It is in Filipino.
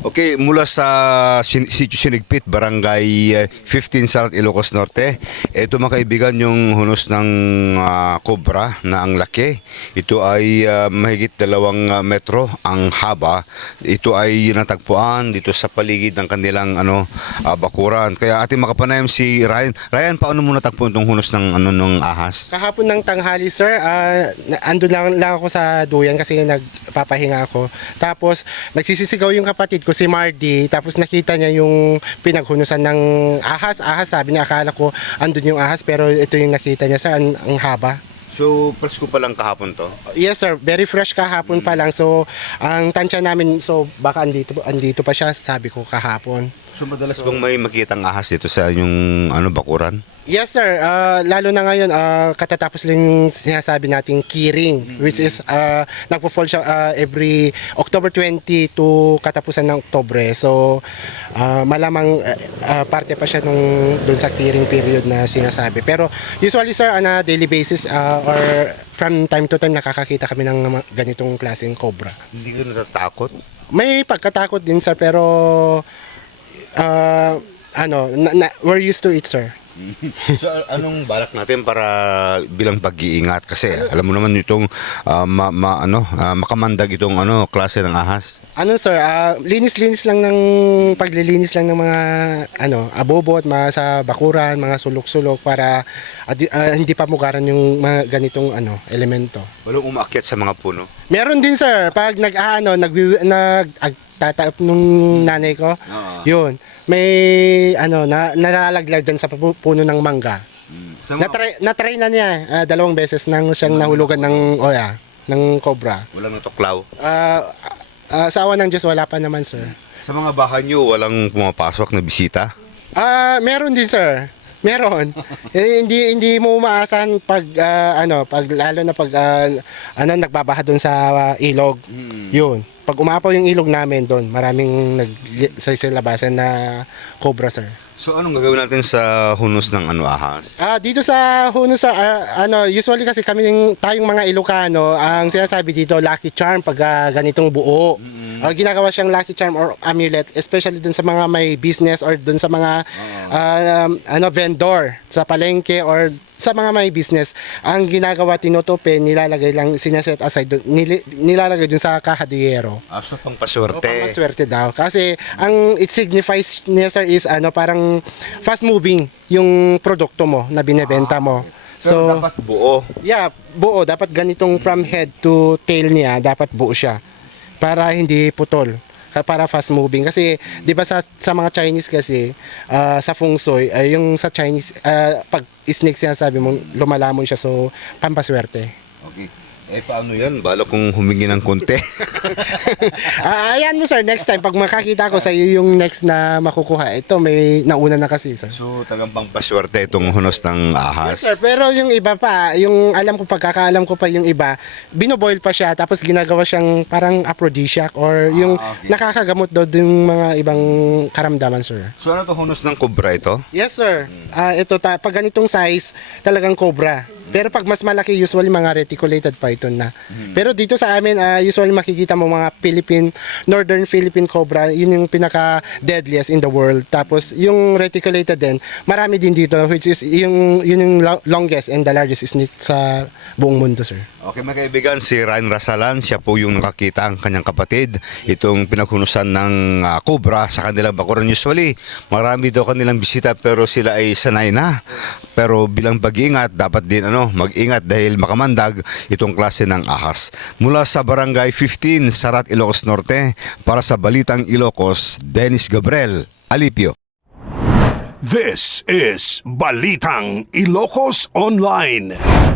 Okay, mula sa Sin- Sitio Sinigpit, Barangay eh, 15 Sarat, Ilocos Norte. Ito mga kaibigan yung hunos ng ah, cobra na ang laki. Ito ay ah, mahigit dalawang ah, metro ang haba. Ito ay natagpuan dito sa paligid ng kanilang ano ah, bakuran. Kaya ating makapanayam si Ryan. Ryan, paano mo natagpuan itong hunos ng ano ng ahas? Kahapon ng tanghali, sir, na- andun lang, lang ako sa duyan kasi nagpapahinga ako. Tapos, nagsisisigaw yung kapatid ko, si Mardy. Tapos nakita niya yung pinaghunusan ng ahas. Ahas, sabi niya, akala ko andun yung ahas. Pero ito yung nakita niya, sir, ang, ang haba. So, presko pa lang kahapon to. Yes, sir. Very fresh kahapon pa lang. So, ang tansya namin, so baka andito, andito pa siya, sabi ko kahapon. So, madalas bang may makitang ahas dito sa yung ano bakuran? Yes sir, Ah, lalo na ngayon ah, katatapos lang yung sinasabi nating keyring which is uh, nagpo-fall siya ah, every October 20 to katapusan ng Oktobre. So ah, malamang ah, ah, parte pa siya nung doon sa keyring period na sinasabi. Pero usually sir on a daily basis ah, or from time to time nakakakita kami ng mga ganitong klaseng cobra. Hindi ka natatakot? May pagkatakot din sir pero ah, ano, na, na- we're used to it sir. so anong balak natin para bilang pag-iingat kasi alam mo naman itong ah, ma, ma- ano ah, makamandag itong ano klase ng ahas. Ano sir, ah, linis-linis lang ng paglilinis lang ng mga ano, abobo at mga sa bakuran, mga sulok-sulok para ah, di- ah, hindi pa mugaran yung mga ganitong ano, elemento. Walang umaakyat sa mga puno. Meron din sir, pag nag ano, nag nag ag, tataop nung nanay ko. Oo. Yun. May ano, na, nalalaglag dyan sa pu- puno ng mangga. Sa mga, Na-try, na-try na niya ah, dalawang beses nang siyang nahulugan ng oya, ng cobra. walang natuklaw. Ah, ah, sa awa ng Diyos wala pa naman sir. Sa mga bahay nyo, walang pumapasok na bisita. Ah, meron din sir. Meron. eh, hindi hindi mo maasahan pag ah, ano, pag lalo na pag ah, ano nagbabaha doon sa ah, ilog. Yun. Pag umapaw yung ilog namin doon, maraming nag sa silabasan na cobra sir. So anong gagawin natin sa hunos ng ano ahas? Ah, dito sa Huno sa ah, ano, usually kasi kami yung tayong mga Ilocano, ang sinasabi dito lucky charm pag ah, ganitong buo. Ah, ginagawa siyang lucky charm or amulet, especially dun sa mga may business or dun sa mga ah, um, ano vendor sa palengke or sa mga may business. Ang ginagawa tinutupi, nilalagay lang sinaset aside dun, nili- nilalagay dun sa kahadiyero. Ah, so pang O paswerte. pang maswerte daw. Kasi ang it signifies niya sir is ano parang fast moving yung produkto mo na binebenta mo. So, So, dapat buo. yeah, buo. Dapat ganitong from head to tail niya, dapat buo siya. Para hindi putol. Para fast moving. Kasi, di ba sa, sa mga Chinese kasi, ah, sa feng shui, ay yung sa Chinese, ah, pag snake sinasabi mo, lumalamon siya. So, pampaswerte. Okay. Eh paano yan? Bala kong humingi ng konti. Ah, ayan mo sir, next time, pag makakita ko sa iyo yung next na makukuha, ito may nauna na kasi sir. so talagang pang paswerte itong hunos ng ahas. Sir, pero yung iba pa, yung alam ko pagkakaalam ko pa yung iba, binoboil pa siya tapos ginagawa siyang parang aphrodisiac or yung Ah, okay. nakakagamot daw yung mga ibang karamdaman, sir. So ano to hunos ng kobra ito? Yes, sir. Ah, ito ta pag ganitong size, talagang cobra. Pero pag mas malaki, usually mga reticulated python na. Pero dito sa amin, ah, usually makikita mo mga Philippine, Northern Philippine cobra, yun yung pinaka deadliest in the world. Tapos yung reticulated din, marami din dito which is yung yun yung lo- longest and the largest snake sa buong mundo, sir. Okay mga kaibigan, si Ryan Rasalan, siya po yung nakakita ang kanyang kapatid. Itong pinaghunusan ng ah, cobra sa kanilang bakuran. Usually, marami daw kanilang bisita pero sila ay sanay na. Pero bilang pag-iingat, dapat din ano, mag-ingat dahil makamandag itong klase ng ahas. Mula sa Barangay 15, Sarat, Ilocos Norte, para sa Balitang Ilocos, Dennis Gabriel, Alipio. This is Balitang Ilocos Online.